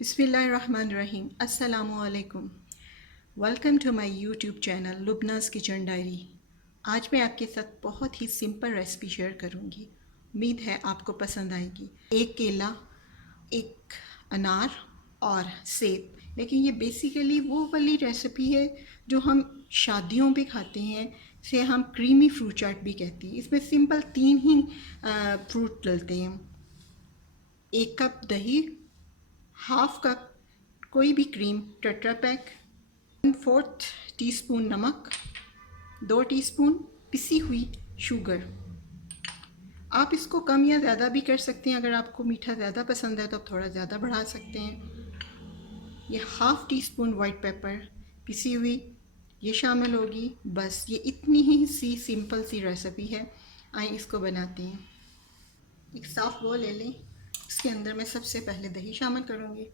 बिस्मिल्लाहिर्रहमानिर्रहीम। अस्सलामुअलैकुम। Welcome to my YouTube channel Lubna's kitchen diary. आज मैं आपके साथ बहुत ही सिंपल रेसिपी शेयर करूंगी। उम्मीद है आपको पसंद आएगी। एक केला, एक अनार और सेब। लेकिन ये बेसिकली वो वाली रेसिपी है जो हम शादियों पे खाते हैं, से हम क्रीमी फ्रूट चाट भी कहते हैं। इसमें सिंपल 3 ही फ्रूट डलते हैं। 1 कप दही, हाफ कप कोई भी क्रीम, टेट्रा पैक, 1/4 टीस्पून नमक, 2 टीस्पून पिसी हुई शुगर। आप इसको कम या ज़्यादा भी कर सकते हैं। अगर आपको मीठा ज़्यादा पसंद है तो आप थोड़ा ज़्यादा बढ़ा सकते हैं। ये half tea spoon white paper पिसी हुई, ये शामिल होगी। बस ये इतनी ही सी सिंपल सी रेसिपी है। आइए इसको बनाते हैं। एक साफ़ बाउल ले लें। इसके अंदर मैं सबसे पहले दही शामिल करूँगी।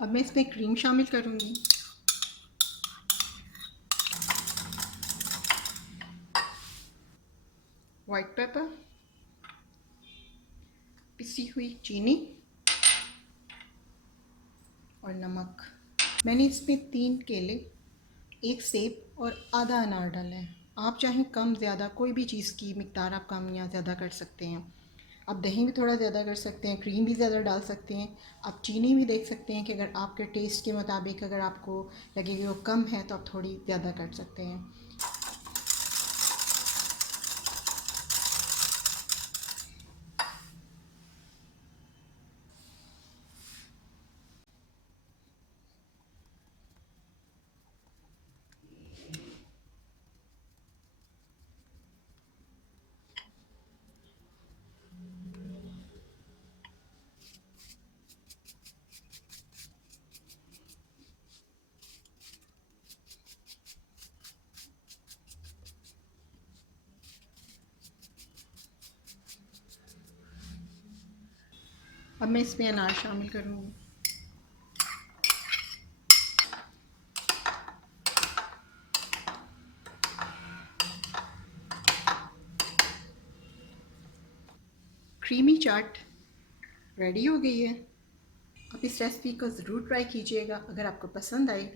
अब मैं इसमें क्रीम शामिल करूँगी। वाइट पेपर, पिसी हुई चीनी और नमक। मैंने इसमें 3 केले, 1 सेब और आधा अनार डाला है। आप चाहें कम ज़्यादा कोई भी चीज़ की मिक़दार आप कम या ज़्यादा कर सकते हैं। आप दही भी थोड़ा ज़्यादा कर सकते हैं, क्रीम भी ज़्यादा डाल सकते हैं। आप चीनी भी देख सकते हैं कि अगर आपके टेस्ट के मुताबिक अगर आपको लगे कि वो कम है तो आप थोड़ी ज़्यादा कर सकते हैं। अब मैं इसमें अनार शामिल करूँगी। क्रीमी चाट रेडी हो गई है। आप इस रेसिपी को ज़रूर ट्राई कीजिएगा। अगर आपको पसंद आए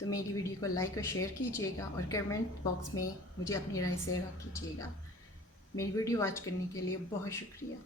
तो मेरी वीडियो को लाइक और शेयर कीजिएगा और कमेंट बॉक्स में मुझे अपनी राय शेयर कीजिएगा। मेरी वीडियो वॉच करने के लिए बहुत शुक्रिया।